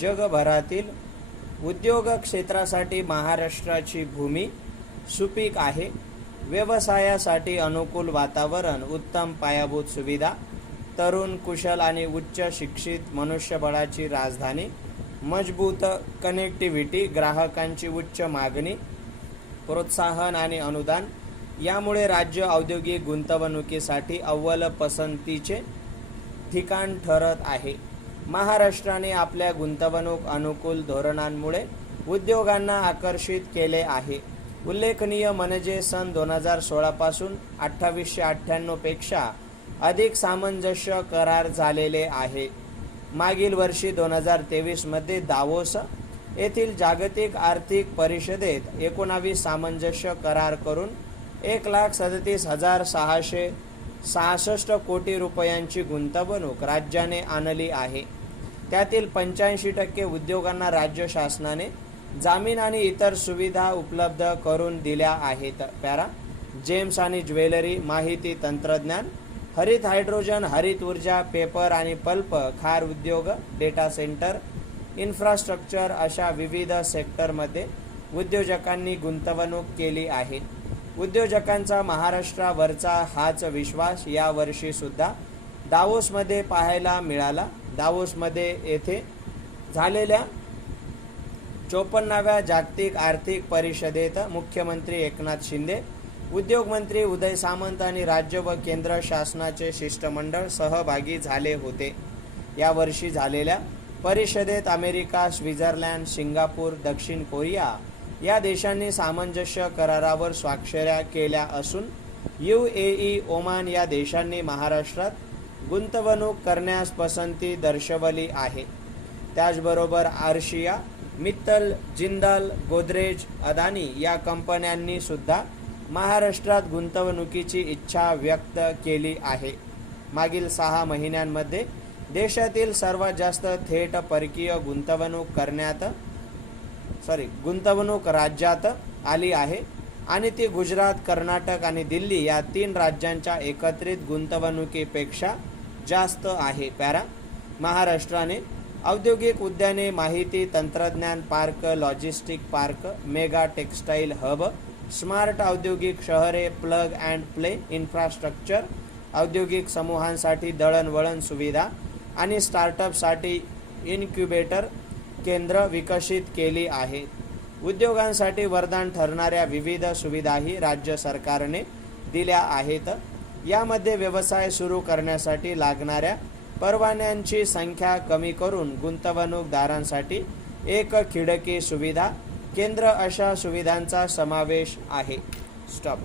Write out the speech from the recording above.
जगभरातील उद्योग क्षेत्रासाठी महाराष्ट्राची भूमी सुपीक आहे. व्यवसायासाठी अनुकूल वातावरण उत्तम पायाभूत सुविधा तरुण कुशल आणि उच्च शिक्षित मनुष्यबळाची राजधानी मजबूत कनेक्टिव्हिटी ग्राहकांची उच्च मागणी प्रोत्साहन आणि अनुदान. यामुळे राज्य औद्योगिक गुंतवणुकीसाठी अव्वल पसंतीचे ठिकाण ठरत आहे. महाराष्ट्राने आपल्या गुंतवणूक अनुकूल धोरणांमुळे उद्योगांना आकर्षित केले आहे. उल्लेखनीय म्हणजे सन दोन हजार सोळापासून अठ्ठावीसशे अठ्ठ्याण्णवपेक्षा अधिक सामंजस्य करार झालेले आहे. मागील वर्षी दोन हजार तेवीसमध्ये दावोस येथील जागतिक आर्थिक परिषदेत एकोणावीस सामंजस्य करार करून एक लाख सदतीस हजार सहाशे सहासष्ट कोटी रुपयांची गुंतवणूक राज्याने आणली आहे. त्यातील पंच्याऐंशी टक्के उद्योगांना राज्य शासनाने जामीन आणि इतर सुविधा उपलब्ध करून दिल्या आहेत. पॅरा जेम्स आणि ज्वेलरी माहिती तंत्रज्ञान हरित हायड्रोजन हरित ऊर्जा पेपर आणि पल्प खार उद्योग डेटा सेंटर इन्फ्रास्ट्रक्चर अशा विविध सेक्टरमध्ये उद्योजकांनी गुंतवणूक केली आहे. उद्योजकांचा महाराष्ट्रावरचा हाच विश्वास यावर्षीसुद्धा दावोसमध्ये पाहायला मिळाला. दावोसमध्ये येथे झालेल्या चोपन्नाव्या जागतिक आर्थिक परिषदेत मुख्यमंत्री एकनाथ शिंदे उद्योगमंत्री उदय सामंत आणि राज्य व केंद्र शासनाचे शिष्टमंडळ सहभागी झाले होते. यावर्षी झालेल्या परिषदेत अमेरिका स्वित्झर्लंड सिंगापूर दक्षिण कोरिया या देशांनी सामंजस्य करारावर स्वाक्षऱ्या केल्या असून यू ए ई ओमान या देशांनी महाराष्ट्रात गुंतवणूक करण्यास पसंती दर्शवली आहे. त्याचबरोबर आर्शिया मित्तल जिंदाल गोदरेज अदानी या कंपन्यांनी सुद्धा महाराष्ट्रात गुंतवणुकीची इच्छा व्यक्त केली आहे. मागील सहा महिन्यांमध्ये देशातील सर्वात जास्त थेट परकीय गुंतवणूक करण्यात सॉरी गुंतवणूक राज्यात आली आहे आणि ती गुजरात कर्नाटक आणि दिल्ली या तीन राज्यांच्या एकत्रित गुंतवणुकीपेक्षा जास्त आहे. पॅरा महाराष्ट्राने औद्योगिक उद्याने माहिती तंत्रज्ञान park logistic park mega textile hub smart औद्योगिक शहरे प्लग अँड प्ले इन्फ्रास्ट्रक्चर औद्योगिक समूहांसाठी दळणवळण सुविधा आणि स्टार्टअपसाठी इन्क्युबेटर केंद्र विकसित केली आहेत उद्योगांसाठी वरदान ठरणाऱ्या विविध सुविधाही राज्य सरकारने दिल्या आहेत. यामध्ये व्यवसाय सुरू करण्यासाठी लागणाऱ्या परवान्यांची संख्या कमी करून गुंतवणूकदारांसाठी एक खिडकी सुविधा केंद्र अशा सुविधांचा समावेश आहे. स्टॉप.